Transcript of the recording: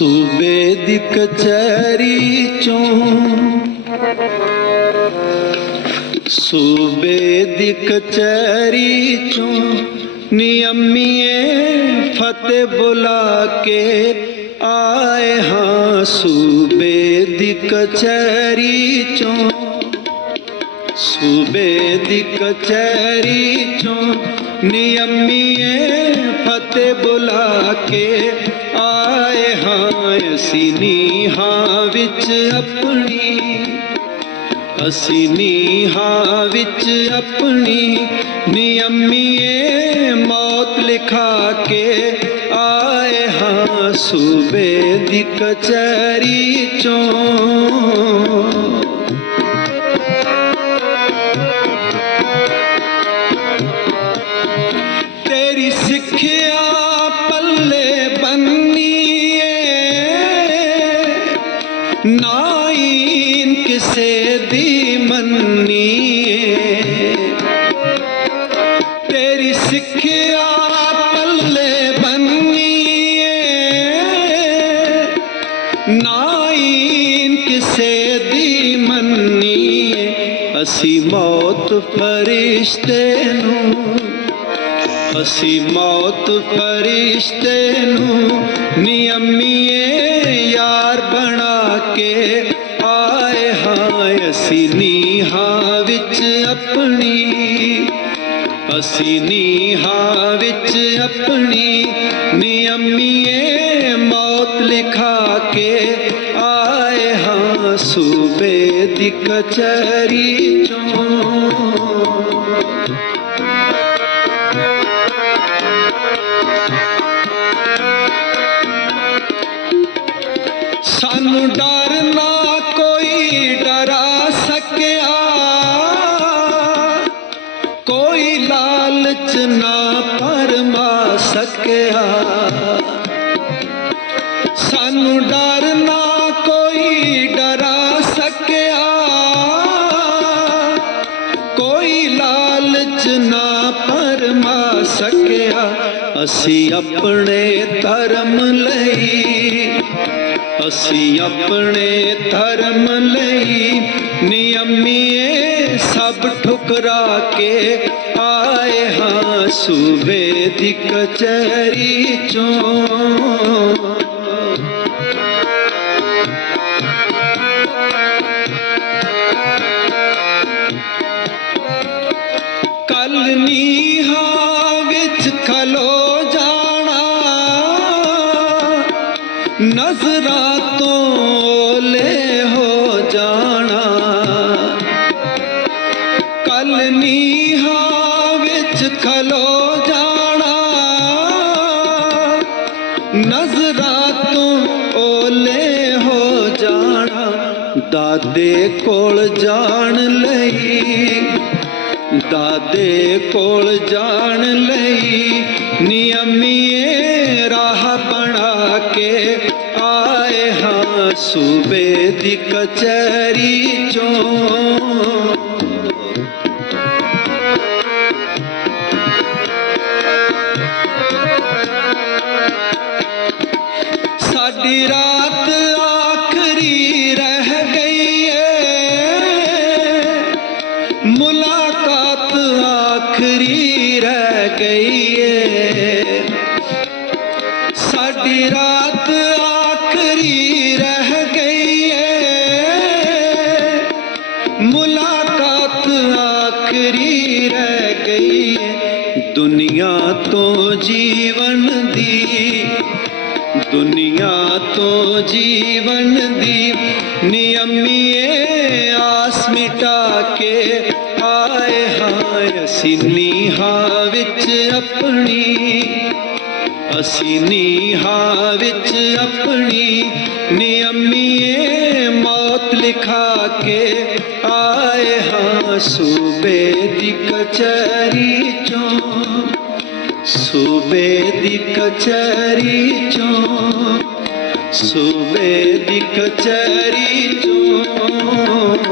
ਸੂਬੇ ਦੀ ਕਚਹਿਰੀ ਚੋਂ। ਸੂਬੇ ਦੀ ਕਚਹਿਰੀ ਚੋਂ ਨਿਯਮੀਏ ਫਤਿਹ ਬੁਲਾ ਕੇ ਆਏ ਹਾਂ। ਸੂਬੇ ਦੀ ਕਚਹਿਰੀ ਚੋਂ, ਸੂਬੇ ਦੀ ਕਚਹਿਰੀ ਚੋਂ ਨਿਯਮੀਏ ਫਤਿਹ ਬੁਲਾ ਕੇ ਆਏ ਅਸੀਂ ਨੀਹਾਂ ਵਿੱਚ ਆਪਣੀ, ਅਸੀਂ ਨੀਹਾਂ ਵਿੱਚ ਆਪਣੀ ਨਿਯਮੀਏ ਮੌਤ ਲਿਖਾ ਕੇ ਆਏ ਹਾਂ ਸੂਬੇ ਦੀ ਕਚਹਿਰੀ ਚੋਂ। ਤੇਰੀ ਸਿੱਖਿਆ ਪੱਲੇ ਬੰਨੀਏ। ਨਾਈਨ ਕਿਸੇ ਦੀ ਮੰਨੀਏ। ਅਸੀਂ ਮੌਤ ਫਰਿਸ਼ਤੇ ਨੂੰ, ਅਸੀਂ ਮੌਤ ਫਰਿਸ਼ਤੇ ਨੂੰ ਨਿਯਮੀਏ। ਅਸੀਂ ਨੀਹਾਂ ਵਿੱਚ ਆਪਣੀ ਨਿਯਮੀਏ ਮੌਤ ਲਿਖਾ ਕੇ ਆਏ ਹਾਂ ਸੂਬੇ ਦੀ ਕਚਹਿਰੀ ਚੋਂ ਲਾਲਚ ਨਾ ਪਰਮਾ ਸਕਿਆ। ਸਾਨੂੰ ਡਰ ਨਾ ਕੋਈ ਡਰਾ ਸਕਿਆ। ਕੋਈ ਲਾਲਚ ਨਾ ਪਰਮਾ ਸਕਿਆ। ਅਸੀਂ ਆਪਣੇ ਧਰਮ ਲਈ, ਅਸੀਂ ਆਪਣੇ ਧਰਮ ਲਈ ਨਿਯਮੀਏ ਸਭ ਠੁਕਰਾ ਕੇ ਆਏ ਹਾਂ ਸੂਬੇ ਦੀ ਕਚਹਿਰੀ ਚੋਂ। ਕੱਲ ਨੀਹਾਂ ਵਿੱਚ ਖਲੋ ਜਾਣਾ, ਨਜ਼ਰਾਂ ਤੋਂ ਨਜ਼ਰਾਂ ਤੋਂ ਓਲੇ ਹੋ ਜਾਣਾ, ਦਾਦੇ ਕੋਲ ਜਾਣ ਲਈ। ਦਾਦੇ ਕੋਲ ਜਾਣ ਲਈ ਨਿਯਮੀਏ ਰਾਹ ਬਣਾ ਕੇ ਆਏ ਹਾਂ ਸੂਬੇ ਦੀ ਕਚਹਿਰੀ ਚੋਂ। ਸਾਡੀ ਰਾਤ ਆਖਰੀ ਰਹਿ ਗਈ ਏ। ਮੁਲਾਕਾਤ ਆਖਰੀ ਰਹਿ ਗਈ ਏ। ਸਾਡੀ ਰਾਤ ਆਖਰੀ ਰਹਿ ਗਈ ਏ। ਮੁਲਾਕਾਤ ਆਖਰੀ ਰਹਿ ਗਈ ਏ। ਦੁਨੀਆ ਤੋਂ ਜੀਵਨ ਦੀ ਦੁਨੀਆ ਤੋਂ ਜੀਵਨ ਦੀ ਨਿਯਮੀਏ ਆਸ ਮਿਟਾ ਕੇ ਆਏ ਹਾਂ ਅਸੀਂ ਨੀਹਾਂ ਵਿੱਚ ਆਪਣੀ, ਅਸੀਂ ਨੀਹਾਂ ਵਿੱਚ ਆਪਣੀ ਨਿਯਮੀਏ ਮੌਤ ਲਿਖਾ ਕੇ ਆਏ ਹਾਂ, ਸੂਬੇ ਦੀ ਕਚਹਿਰੀ ਸੂਬੇ ਦੀ ਕਚਹਿਰੀ ਚੋਂ ਸੂਬੇ ਦੀ ਕਚਹਿਰੀ ਚੋਂ।